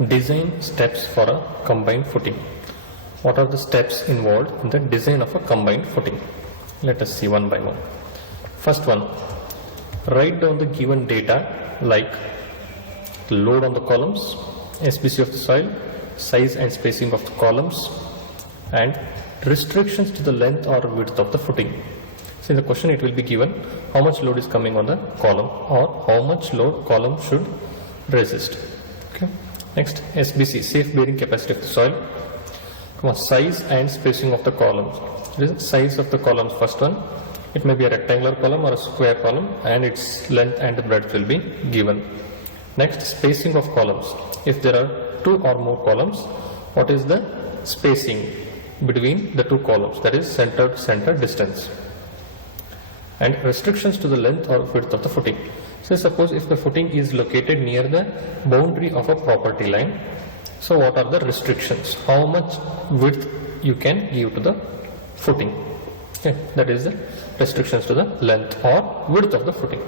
Design steps for a combined footing. What are the steps involved in the design of a combined footing? Let us see one by one. First one, write down the given data like load on the columns, SBC of the soil, size and spacing of the columns, and restrictions to the length or width of the footing. So in the question it will be given how much load is coming on the column or how much load column should resist. Okay. Next, SBC, safe bearing capacity of the soil. Size and spacing of the columns. Size of the columns, first one. It may be a rectangular column or a square column, and its length and breadth will be given. Next, spacing of columns. If there are two or more columns, what is the spacing between the two columns, that is center to center distance. And restrictions to the length or width of the footing. So suppose if the footing is located near the boundary of a property line, so what are the restrictions? How much width you can give to the footing? Okay, that is the restrictions to the length or width of the footing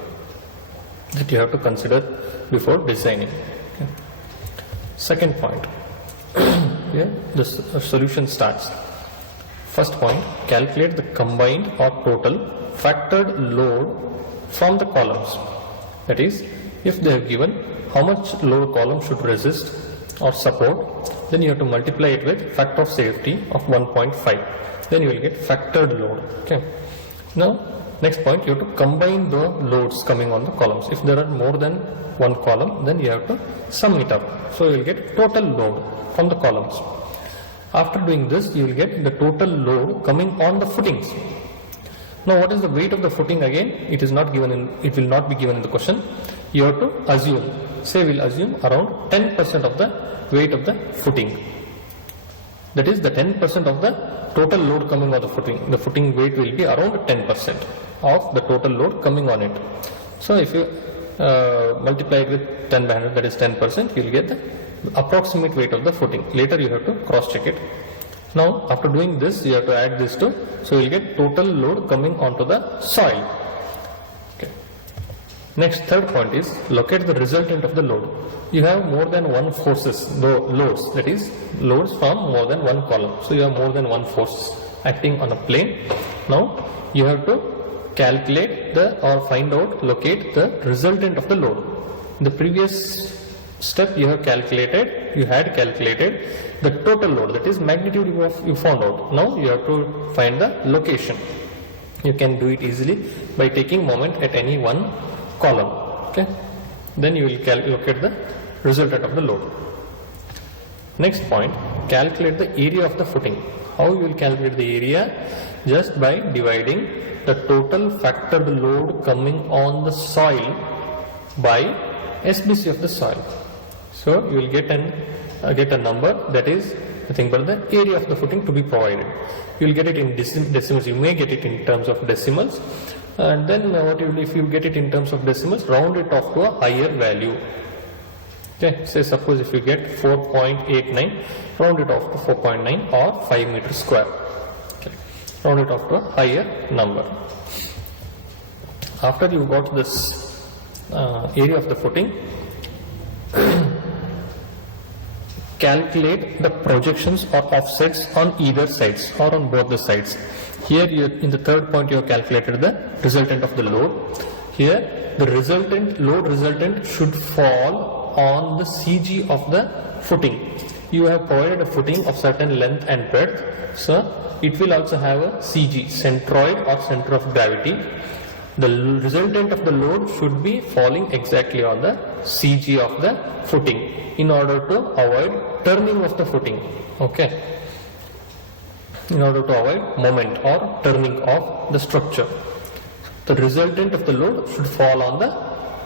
that you have to consider before designing. Okay. Second point, here the solution starts. First point, calculate the combined or total factored load from the columns. That is, if they have given how much load column should resist or support, then you have to multiply it with factor of safety of 1.5. Then you will get factored load. Okay. Now, next point, you have to combine the loads coming on the columns. If there are more than one column, then you have to sum it up. So you will get total load from the columns. After doing this, you will get the total load coming on the footings. Now, what is the weight of the footing again? It is not given in, it will not be given in the question. You have to assume, say we'll assume around 10% of the weight of the footing. That is the 10% of the total load coming on the footing. The footing weight will be around 10% of the total load coming on it. So if you multiply it with 10 by 100, that is 10%, you will get the approximate weight of the footing. Later you have to cross check it. Now after doing this, you have to add this to, so you will get total load coming onto the soil. Okay. Next, third point is locate the resultant of the load. You have more than one forces, loads, that is loads from more than one column. So you have more than one force acting on a plane. Now you have to calculate or find out, locate the resultant of the load. In the previous step you had calculated the total load, that is magnitude you found out. Now you have to find the location. You can do it easily by taking moment at any one column. Okay. Then you will locate the resultant of the load. Next point, calculate the area of the footing. How you will calculate the area? Just by dividing the total factored load coming on the soil by SBC of the soil. So you will get a number, that is nothing but the area of the footing to be provided. You will get it in decimals. You may get it in terms of decimals, and then what you will, if you get it in terms of decimals, round it off to a higher value. Okay, say suppose if you get 4.89, round it off to 4.9 or 5 meters square. Okay. Round it off to a higher number. After you got this area of the footing, calculate the projections or offsets on either sides or on both the sides. Here in the third point you have calculated the resultant of the load. Here the load resultant should fall on the CG of the footing. You have provided a footing of certain length and breadth, so it will also have a CG, centroid or center of gravity. The resultant of the load should be falling exactly on the CG of the footing in order to avoid turning of the footing. Okay. In order to avoid moment or turning of the structure. The resultant of the load should fall on the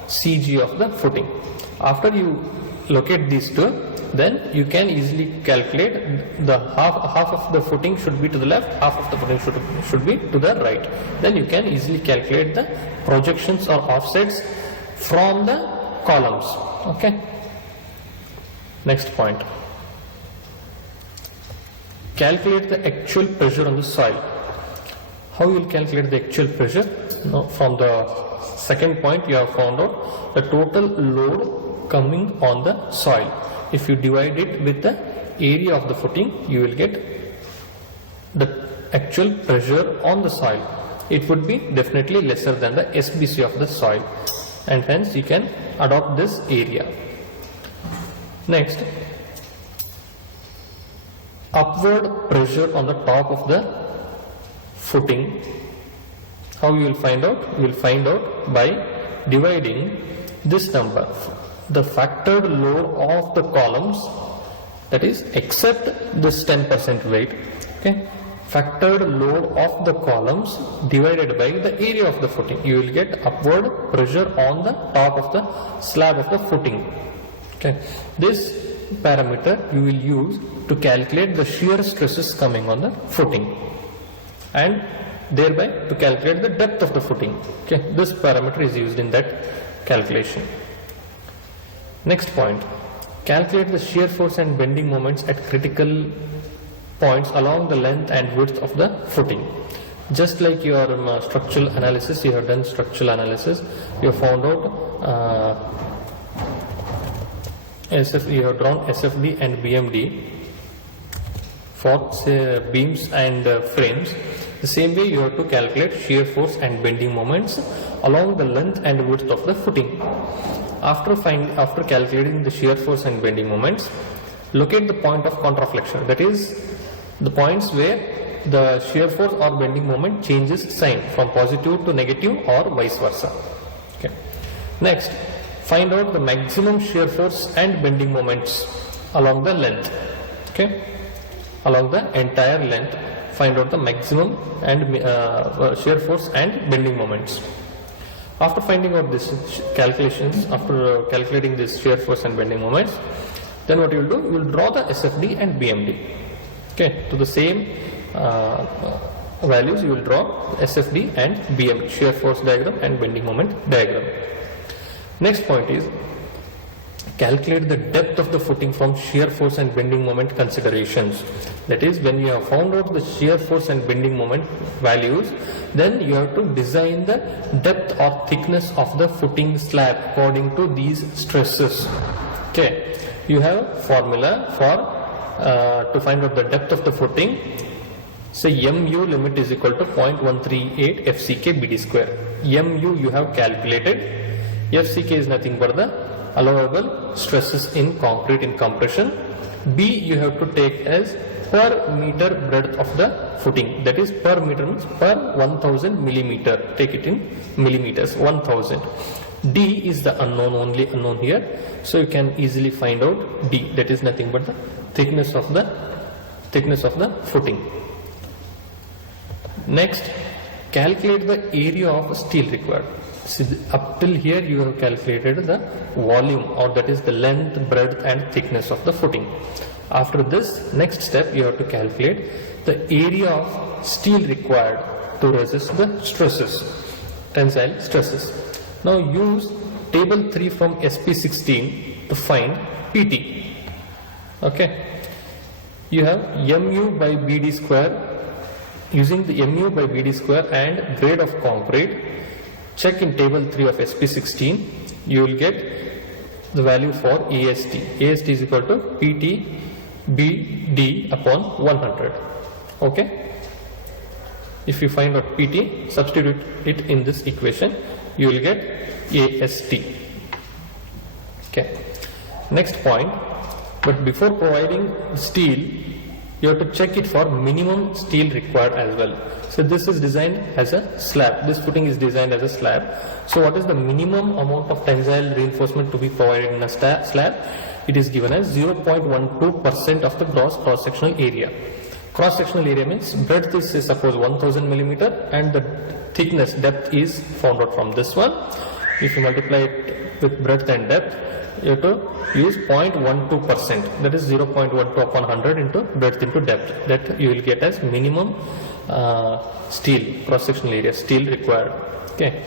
CG of the footing. After you locate these two, then you can easily calculate the half of the footing should be to the left, half of the footing should be to the right. Then you can easily calculate the projections or offsets from the columns. Okay. Next point. Calculate the actual pressure on the soil. How you will calculate the actual pressure? Now, from the second point you have found out the total load coming on the soil. if you divide it with the area of the footing, you will get the actual pressure on the soil. It would be definitely lesser than the SBC of the soil, and hence you can adopt this area. Next, upward pressure on the top of the footing. How you will find out? You will find out by dividing this number, the factored load of the columns, that is except this 10% weight, okay, factored load of the columns divided by the area of the footing. You will get upward pressure on the top of the slab of the footing. Okay, this parameter you will use to calculate the shear stresses coming on the footing, and thereby to calculate the depth of the footing. Okay, this parameter is used in that calculation. Next point, calculate the shear force and bending moments at critical points along the length and width of the footing. Just like your structural analysis, you have done structural analysis, you have found out you have drawn SFD and BMD for say, beams and frames. The same way you have to calculate shear force and bending moments along the length and width of the footing. After calculating the shear force and bending moments, locate the point of contraflexion, that is the points where the shear force or bending moment changes sign from positive to negative or vice versa. Okay. Next, find out the maximum shear force and bending moments along the length. Okay, along the entire length, find out the maximum and shear force and bending moments. After finding out this calculations, after calculating this shear force and bending moments, then what you will do, you will draw the SFD and BMD. Okay, to the same values you will draw SFD and BMD, shear force diagram and bending moment diagram. Next point is calculate the depth of the footing from shear force and bending moment considerations. That is, when you have found out the shear force and bending moment values, then you have to design the depth or thickness of the footing slab according to these stresses. Okay, you have formula for to find out the depth of the footing. Say mu limit is equal to 0.138 FCK BD square. Mu you have calculated. FCK is nothing but the allowable stresses in concrete in compression. B you have to take as per meter breadth of the footing, that is per meter means per 1000 millimeter, take it in millimeters, 1000. D is the unknown, only unknown here, so you can easily find out D, that is nothing but the thickness of the footing. Next, calculate the area of steel required. See, up till here you have calculated the volume, or that is the length, breadth and thickness of the footing. After this, next step you have to calculate the area of steel required to resist the stresses, tensile stresses. Now use table 3 from SP16 to find PT. Okay, you have mu by BD square. Using the mu by BD square and grade of concrete, check in table 3 of SP16, you will get the value for AST. AST is equal to PT BD upon 100. Okay, if you find out PT, substitute it in this equation, you will get AST. Okay, next point, but before providing steel, you have to check it for minimum steel required as well. So this is designed as a slab, this footing is designed as a slab. So what is the minimum amount of tensile reinforcement to be provided in a slab? It is given as 0.12% of the gross cross-sectional area. Cross-sectional area means breadth is, say, suppose 1000 millimeter and the thickness, depth is found out from this one. If you multiply it with breadth and depth, you have to use 0.12%, that is 0.12 upon 100 into breadth into depth, that you will get as minimum steel, cross-sectional area, steel required. Okay,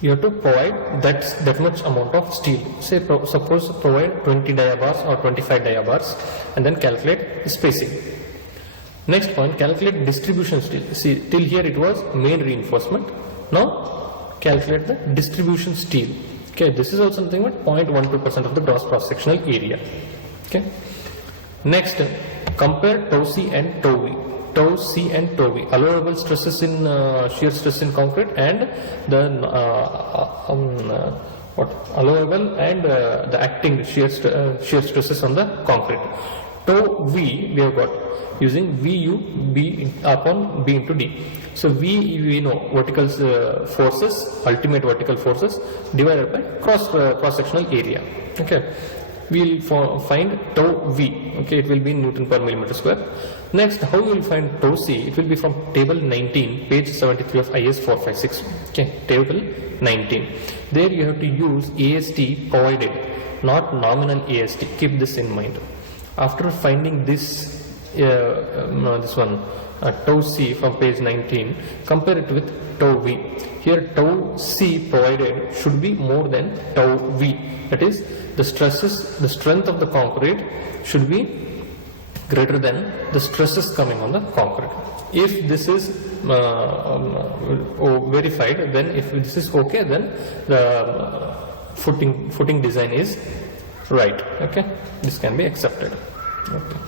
you have to provide that much amount of steel. Say suppose provide 20 diabars or 25 diabars and then calculate the spacing. Next point, calculate distribution steel. See, till here it was main reinforcement. Now calculate the distribution steel. Okay, this is also nothing but 0.12% of the gross cross-sectional area. Okay. Next, compare tau C and tau V. Tau C and tau V, allowable stresses in shear stress in concrete, and the allowable and the acting shear stresses on the concrete. Tau V we have got using VU B upon B into D. So V we know vertical forces, ultimate vertical forces divided by cross sectional area. Okay, we will find tau V. Okay, it will be in Newton per millimeter square. Next, how you will find tau C? It will be from table 19, page 73 of IS 456. Okay, table 19. There you have to use AST provided, not nominal AST. Keep this in mind. After finding this tau C from page 19, compare it with tau V. Here tau C provided should be more than tau V. That is, the strength of the concrete should be greater than the stresses coming on the concrete. If this is verified, then if this is okay, then the footing design is right. Okay, this can be accepted. Okay.